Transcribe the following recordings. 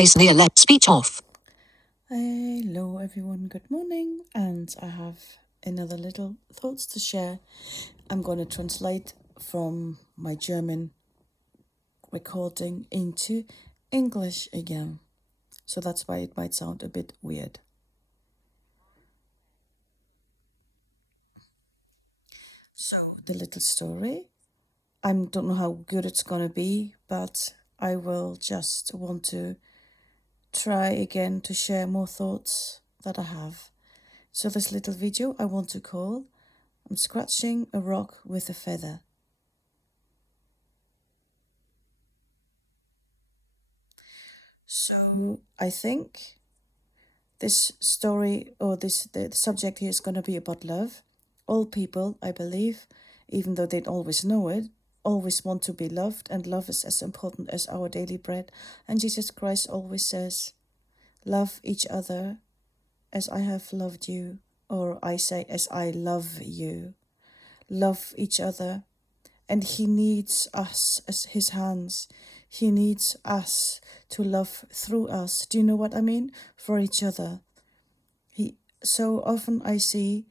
space near left. Speech off. Hello everyone, good morning, and I have another little thoughts to share. I'm going to translate from my German recording into English again. So that's why it might sound a bit weird. So the little story, I don't know how good it's going to be, but I will just want to try again to share more thoughts that I have. So this little video I want to call I'm scratching a rock with a feather. So I think this story or the subject here is going to be about love. All people, I believe, even though they don't always know it, always want to be loved, and love is as important as our daily bread. And Jesus Christ always says, love each other as I have loved you, or I say, as I love you. Love each other. And he needs us as his hands. He needs us to love through us. Do you know what I mean? For each other. So often I see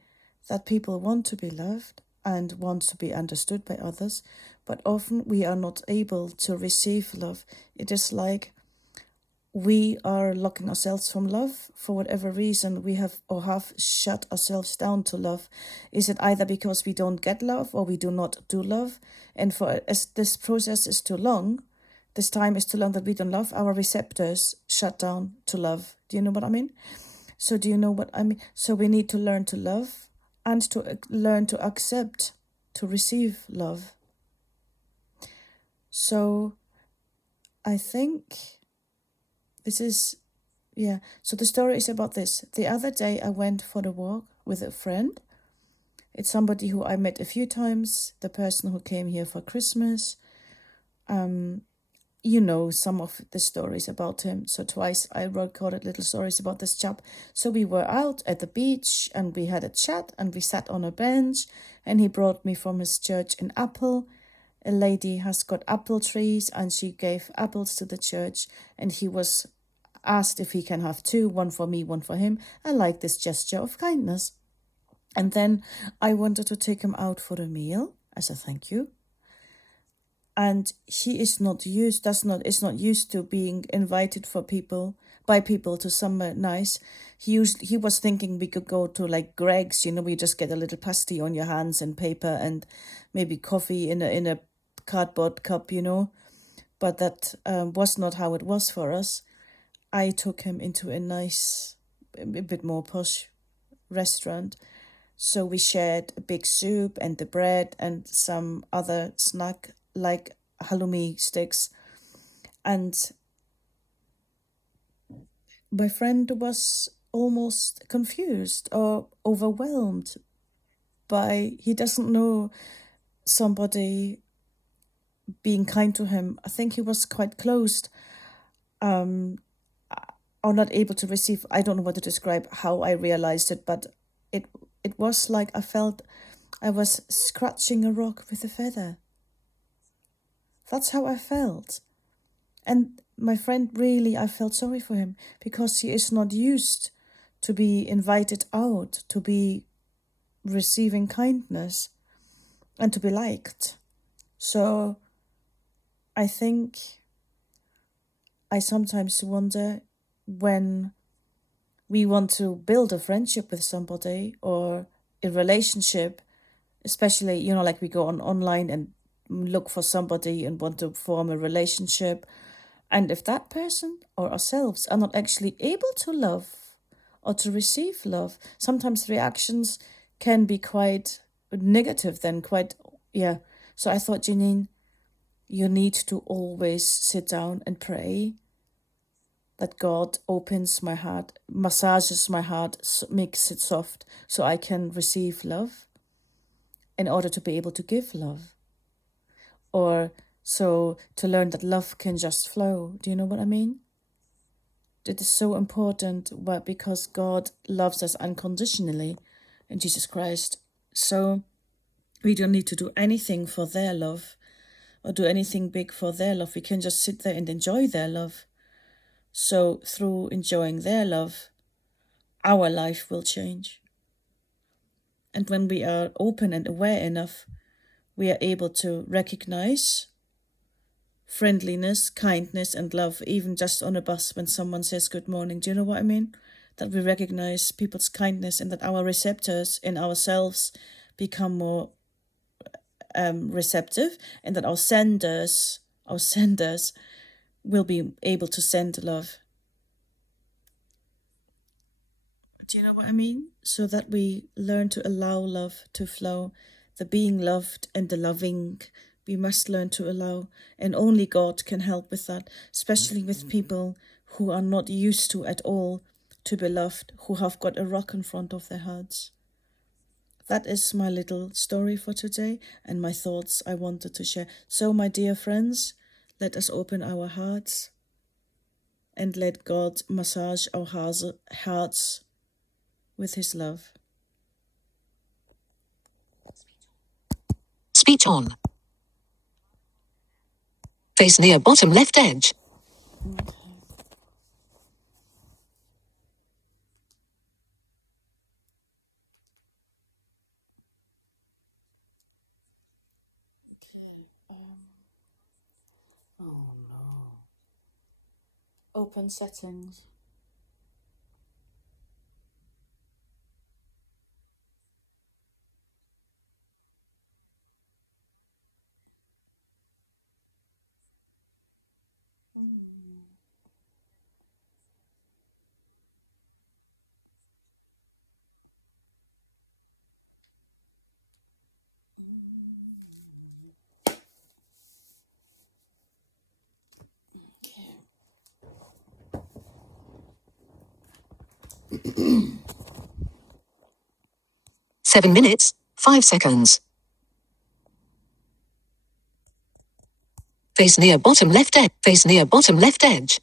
that people want to be loved and want to be understood by others, but often we are not able to receive love. It is like we are locking ourselves from love for whatever reason. We have shut ourselves down to love. Is it either because we don't get love or we do not do love? And for as this process is too long, this time is too long that we don't love, our receptors shut down to love. Do you know what I mean? So do you know what I mean? So we need to learn to love and to learn to accept, to receive love. So I think this is, yeah. So the story is about this. The other day I went for a walk with a friend. It's somebody who I met a few times, the person who came here for Christmas. You know some of the stories about him. So twice I recorded little stories about this chap. So we were out at the beach and we had a chat and we sat on a bench and he brought me from his church an apple. A lady has got apple trees and she gave apples to the church, and he was asked if he can have two, one for me, one for him. I like this gesture of kindness. And then I wanted to take him out for a meal as a thank you. And he is not used to being invited by people to somewhere nice. He was thinking we could go to like Greg's, where you just get a little pasty on your hands and paper and maybe coffee in a cardboard cup, But that was not how it was for us. I took him into a nice, a bit more posh restaurant. So we shared a big soup and the bread and some other snack like halloumi sticks. And my friend was almost confused or overwhelmed by he doesn't know somebody being kind to him. I think he was quite closed, or not able to receive. I don't know what to describe how I realized it, but it it was like I felt I was scratching a rock with a feather. That's how I felt. And my friend, really, I felt sorry for him because he is not used to be invited out, to be receiving kindness, and to be liked. So I think I sometimes wonder, when we want to build a friendship with somebody or a relationship, especially, like we go online and look for somebody and want to form a relationship. And if that person or ourselves are not actually able to love or to receive love, sometimes reactions can be quite negative, then quite, yeah. So I thought, Janine, you need to always sit down and pray that God opens my heart, massages my heart, makes it soft so I can receive love in order to be able to give love. Or so to learn that love can just flow. Do you know what I mean? It is so important, because God loves us unconditionally in Jesus Christ. So we don't need to do anything for their love or do anything big for their love. We can just sit there and enjoy their love. So through enjoying their love, our life will change. And when we are open and aware enough, we are able to recognize friendliness, kindness, and love, even just on a bus when someone says good morning. Do you know what I mean? That we recognize people's kindness and that our receptors in ourselves become more receptive, and that our senders will be able to send love. Do you know what I mean? So that we learn to allow love to flow, the being loved and the loving. We must learn to allow, and only God can help with that, especially with people who are not used to at all to be loved, who have got a rock in front of their hearts. That is my little story for today and my thoughts I wanted to share. So, my dear friends, let us open our hearts and let God massage our hearts with His love. Speech on. Face near bottom left edge. Okay. Oh no. Open settings. Okay. 7 minutes, 5 seconds. Face near bottom left edge. Face near bottom left edge.